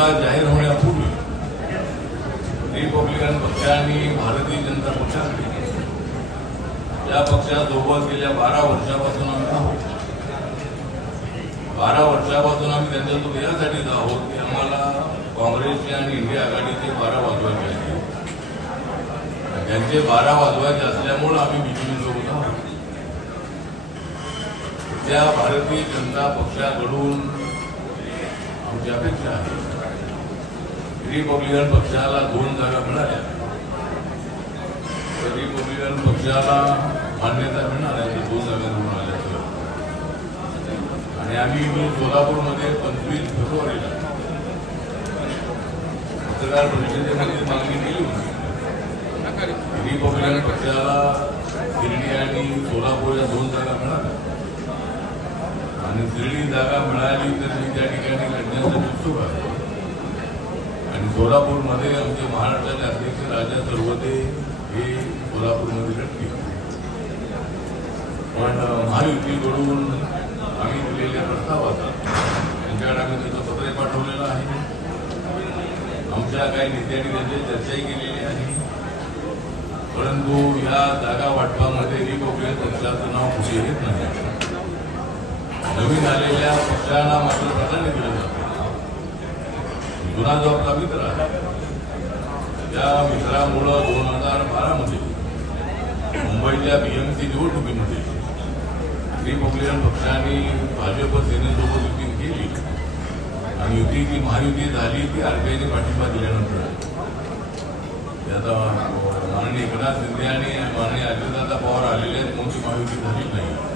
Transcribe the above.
निवडणुका जाहीर होण्यापूर्वी रिपब्लिकन पक्ष आणि भारतीय जनता पक्षाकडे या पक्षासोबत गेल्या बारा वर्षापासून आम्ही आहोत. बारा वर्षापासून आम्ही त्यांच्यासोबत यासाठीच आहोत की आम्हाला काँग्रेसचे आणि इंडिया आघाडीचे बारा वाजवायचे आहेत. त्यांचे बारा वाजवायचे असल्यामुळं आम्ही बीजेपीसोबत आहोत. त्या भारतीय जनता पक्षाकडून आमची अपेक्षा आहे. रिपब्लिकन पक्षाला दोन जागा मिळाल्या? तर रिपब्लिकन पक्षाला मान्यता मिळणार आहे दोन जागा निवडून आणि आम्ही मी सोलापूरमध्ये पंचवीस फेब्रुवारीला पत्रकार परिषदेमध्ये मागणी केली होती. रिपब्लिकन पक्षाला शिर्डी आणि सोलापूर या दोन जागा मिळाल्या? आणि शिर्डी जागा मिळाली तर मी त्या ठिकाणी लढण्यासाठी उत्सुक आहे. आणि सोलापूरमध्ये आमचे महाराष्ट्राचे अध्यक्ष राजा सरवते हे सोलापूरमध्ये लढतील पण महायुतीकडून आम्ही दिलेल्या प्रस्तावाचा त्यांच्याकडे आम्ही त्याचं पत्र पाठवलेलं आहे. आमच्या काही नेत्यांनी त्याची चर्चाही केलेली आहे. परंतु या जागा वाटपामध्ये रिपब्लिकन पक्षाचं नाव कुठे येत नाही. नवीन आलेल्या पक्षाला मात्र प्राधान्य दिलं जुना जो आपला मित्र आहे त्या मित्रामुळं दोन हजार बारामध्ये मुंबईच्या बीएमसी निवडणुकीमध्ये रिपब्लिकन पक्षाने भाजप सेनेसोबत युती केली आणि युती जी महायुती झाली ती आरबीआयने पाठिंबा दिल्यानंतर त्याचा आता माननीय एकनाथ शिंदे आणि माननीय अजितदादा पवार आलेले आहेत कोणती महायुती झाली नाही.